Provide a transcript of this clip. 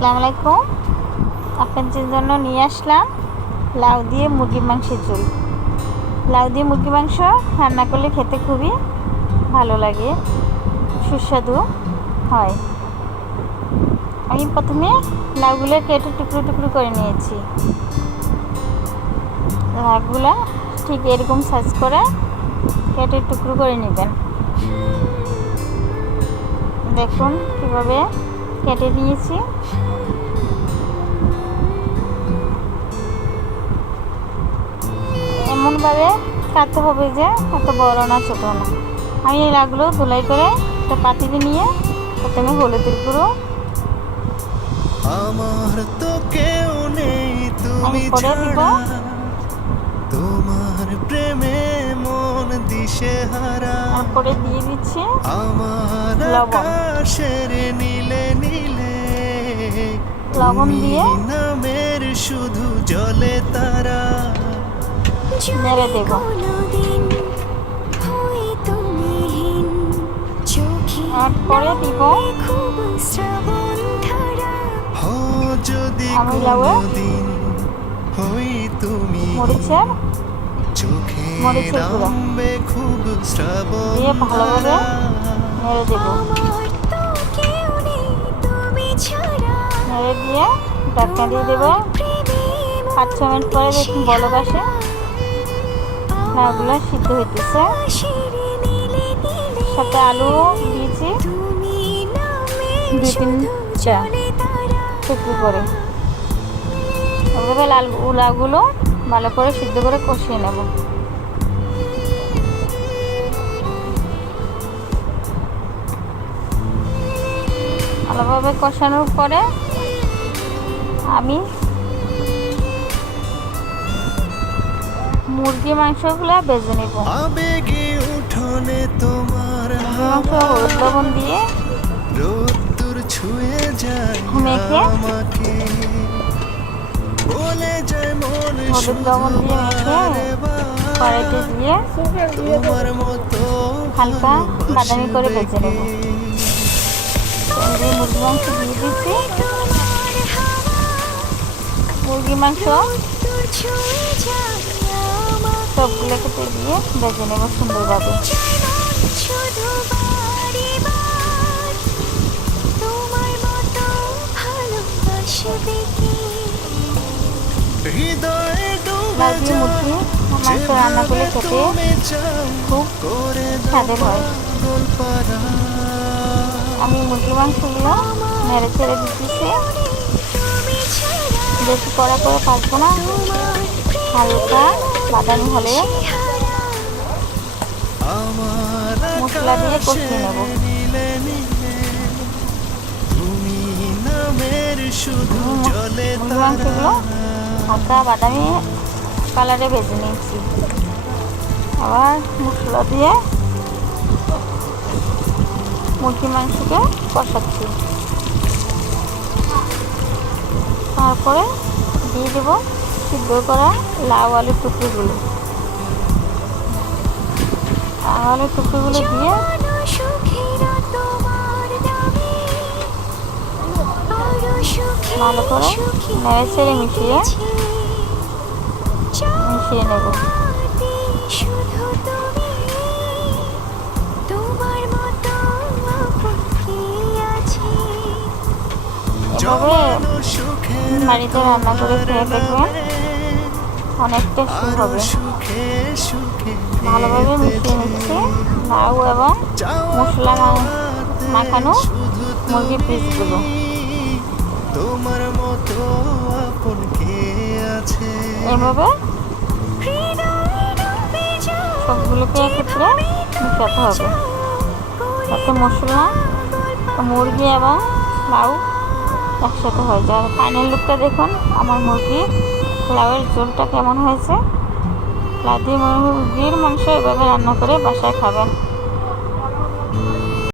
আসসালামু আলাইকুম। আপনাদের জন্য নিয়ে আসলাম, লাউ দিয়ে মুরগির মাংসের ঝোল। লাউ দিয়ে মুরগির মাংস রান্না করলে খেতে খুবই ভালো লাগে, সুস্বাদু হয়। আমি প্রথমে লাউগুলো কেটে টুকরো টুকরো করে নিয়েছি। লাউগুলো ঠিক এরকম সাইজ করে কেটে টুকরো করে নেবেন। দেখুন কীভাবে কেটে নিয়েছি। এমনভাবে কাটতে হবে যে এত বড় না ছোটো না। আমি এই লাগুলো ধুলাই করে একটা পাতিলে নিয়ে প্রথমে হলুদের গুঁড়ো। আমার তো কেউ নেই তুমি ছাড়া। তোমার প্রেমে মন দিশে হারা। তারপরে দিয়ে দিচ্ছি। আমার। আকাশের নীলে নীলে। লবণ দিয়ে নামের শুধু জলে তারা। নেড়ে দেবো। তারপরে দিব। হো যদি আমি লাউয়ে। কোনোদিন হই তুমি মরিচের চোখে মরিচের গুঁড়ো। নামবে খুব শ্রাবণ দিয়ে ভালোভাবে ধারা। নেড়ে দেবো। নেড়ে দিয়ে ঢাকনা দিয়ে দেবো। পাঁচ ছ মিনিট পরে দেখুন বলক আসে। লাউগুলো সিদ্ধ হইতেছে। সাথে আলু দিয়েছি দুই তিন চা টুকরো করে। এভাবে লাল লাউগুলো ভালো করে সিদ্ধ করে কষিয়ে নেব। ভালোভাবে কষানোর পরে আমি মুরগি মাংসগুলো বেজে নেব। আবেগে উঠোনে তোমার মাংস হলুদ লবণ দিয়ে রোদ্দুর ছুঁয়ে যায় আমাকে। বলে যায় মন হলুদ লবণ দিয়ে মেখে কড়াইতে দিয়ে তোমার মতো হালকা বাদামি করে ভেজে নেব। মুরগি মাংস দিয়ে দিচ্ছি। মুরগি মাংস সবগুলোকে তেল দিয়ে ভেজে নেব সুন্দরভাবে। খেতে খুব হয়। আমি মুরগি মাংসগুলো নেড়ে চেড়ে দিতেছি বেশি কড়া করে পাকবো না। হালকা বাদামি হলে মশলা দিয়ে কষিয়ে নেব। মাংসগুলো হালকা বাদামি কালারে ভেজে নিয়েছি আবার মশলা দিয়ে মুরগি মাংসকে কষাচ্ছি তারপরে দিয়ে দেবো সিদ্ধ করা লাউ আলুর টুকরোগুলো। লাউ আলুর টুকরোগুলো দিয়ে ভালো করে নেড়ে চেড়ে মিশিয়ে মিশিয়ে নেব। এভাবে বাড়িতে রান্না করে খেয়ে দেখবেন অনেক টেস্টি হবে। ভালোভাবে মিশিয়ে নিচ্ছি। লাউ এবং মশলা মাখানো মুরগির পিসগুলো। তোমার মতো আপন কে আছে? এভাবে সবগুলোকে একত্রে মিশাতে হবে। যাতে মশলা মুরগি এবং লাউ একসাথে হয়ে যায় আর ফাইনাল লুকটা দেখুন, আমার মুরগি। লাউয়ের ঝোলটা কেমন হয়েছে? লাউ দিয়ে মুরগির মাংস এভাবে রান্না করে বাসায় খাবেন।